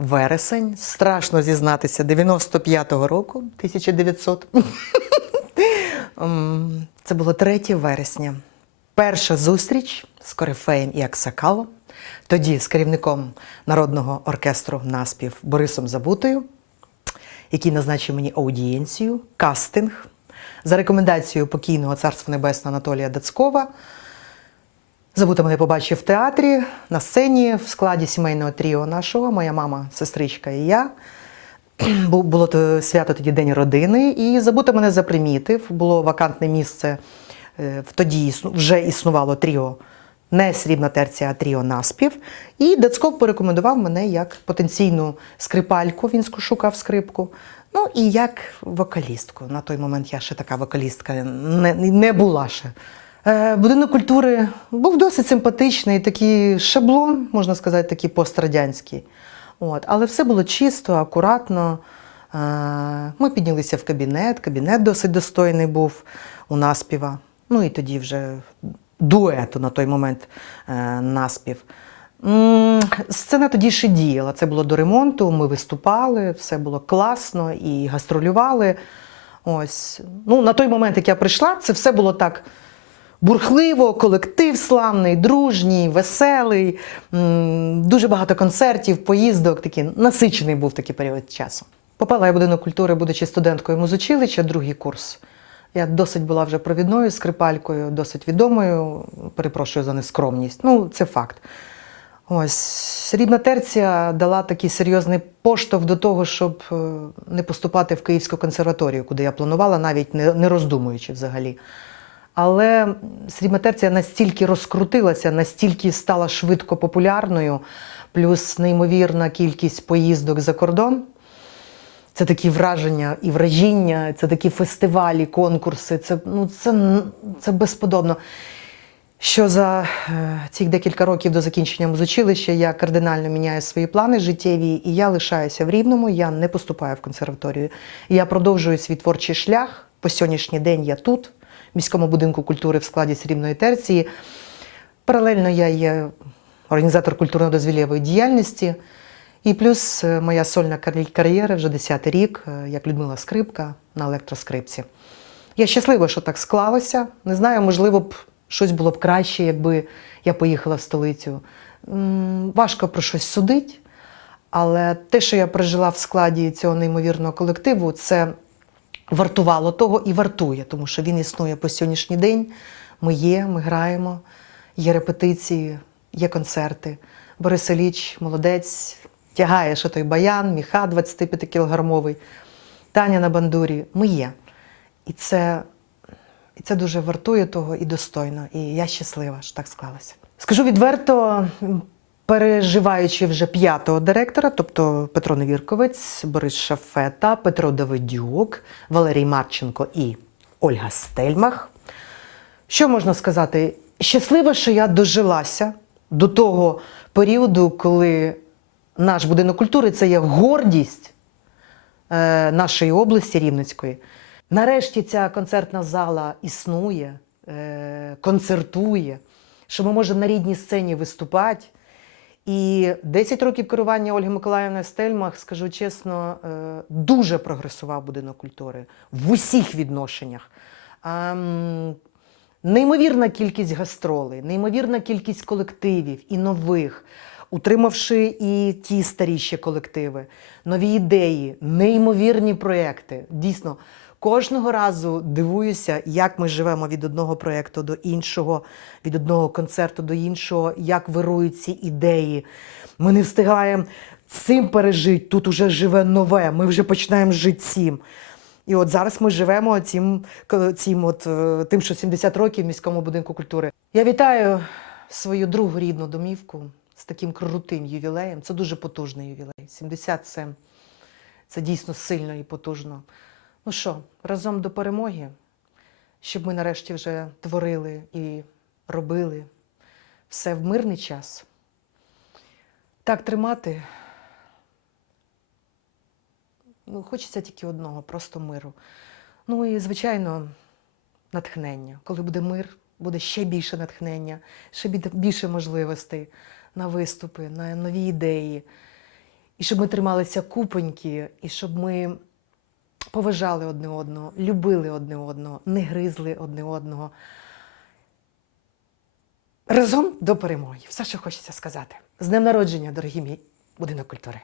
вересень, страшно зізнатися, 95-го року, 1900. Ем, Це було 3 вересня. Перша зустріч з Корифеєм і Аксакалом, тоді з керівником народного оркестру наспів Борисом Забутою, який назначив мені аудієнцію, кастинг за рекомендацією покійного царства небесного Анатолія Дацькова. Забута мене побачив в театрі на сцені в складі сімейного тріо нашого, моя мама, сестричка і я. Бу- Було то свято тоді День родини, і забута мене запримітив. Було вакантне місце. е, Тоді вже існувало тріо, не срібна терція, а тріо наспів. І Дацьков порекомендував мене як потенційну скрипальку, він шукав скрипку. Ну і як вокалістку. На той момент я ще така вокалістка не, не була ще. Е, Будинок культури був досить симпатичний, такий шаблон, можна сказати, такий пострадянський. От. Але все було чисто, акуратно. Е, Ми піднялися в кабінет, кабінет досить достойний був у наспіва. Ну і тоді вже дуету на той момент е, наспів. Сцена тоді ще діяла. Це було до ремонту. Ми виступали, все було класно і гастролювали. Ось. Ну, на той момент, як я прийшла, це все було так бурхливо, колектив славний, дружній, веселий, дуже багато концертів, поїздок. Такий насичений був такий період часу. Попала я в будинок культури, будучи студенткою музичилища, другий курс. Я досить була вже провідною скрипалькою, досить відомою. Перепрошую за нескромність. Ну, це факт. Ось срібна терція дала такий серйозний поштовх до того, щоб е, не поступати в Київську консерваторію, куди я планувала, навіть не роздумуючи взагалі. Але срібна терція настільки розкрутилася, настільки стала швидко популярною, плюс неймовірна кількість поїздок за кордон. Це такі враження і вражіння, це такі фестивалі, конкурси. Це, ну, це, це безподобно. Що за е, ці декілька років до закінчення музичилища я кардинально міняю свої плани життєві, і я лишаюся в Рівному, я не поступаю в консерваторію. Я продовжую свій творчий шлях. По сьогоднішній день я тут, міському будинку культури в складі срібної терції. Паралельно я є організатор культурно-дозвілєвої діяльності. І плюс е, моя сольна кар'єра вже 10-й рік, е, як Людмила Скрипка на електроскрипці. Я щаслива, що так склалося. Не знаю, можливо б щось було б краще, якби я поїхала в столицю. Важко про щось судити, але те, що я пережила в складі цього неймовірного колективу, це вартувало того і вартує, тому що він існує по сьогоднішній день. Ми є, ми граємо, є репетиції, є концерти. Борис Іліч, молодець, тягає ще той баян, міха 25 кілограмовий, Таня на бандурі. Ми є. І це, і це дуже вартує того і достойно. І я щаслива, що так склалося. Скажу відверто, переживаючи вже п'ятого директора, тобто Петро Невірковець, Борис Шафета, Петро Давидюк, Валерій Марченко і Ольга Стельмах. Що можна сказати? Щаслива, що я дожилася до того періоду, коли наш будинок культури це є гордість е, нашої області Рівненської. Нарешті ця концертна зала існує, е, концертує, що ми можемо на рідній сцені виступати. І 10 років керування Ольги Миколаївни Стельмах, скажу чесно, е, дуже прогресував будинок культури в усіх відношеннях. Неймовірна кількість гастролей, неймовірна кількість колективів і нових, утримавши і ті старі ще колективи, нові ідеї, неймовірні проекти. Дійсно, кожного разу дивуюся, як ми живемо від одного проєкту до іншого, від одного концерту до іншого, як вирують ці ідеї. Ми не встигаємо цим пережити, тут уже живе нове, ми вже починаємо жити цим. І от зараз ми живемо цим, цим от, е, тим, що 70 років в міському будинку культури. Я вітаю свою другу рідну домівку з таким крутим ювілеєм. Це дуже потужний ювілей. 70 це, це дійсно сильно і потужно. Ну що, разом до перемоги, щоб ми нарешті вже творили і робили все в мирний час. Так тримати. Ну, хочеться тільки одного, просто миру. Ну і, звичайно, натхнення. Коли буде мир, буде ще більше натхнення, ще більше можливостей на виступи, на нові ідеї. і щоб ми трималися купоньки, і щоб ми поважали одне одного, любили одне одного, не гризли одне одного. Разом до перемоги. Все, що хочеться сказати. З днем народження, дорогі мій будинок культури.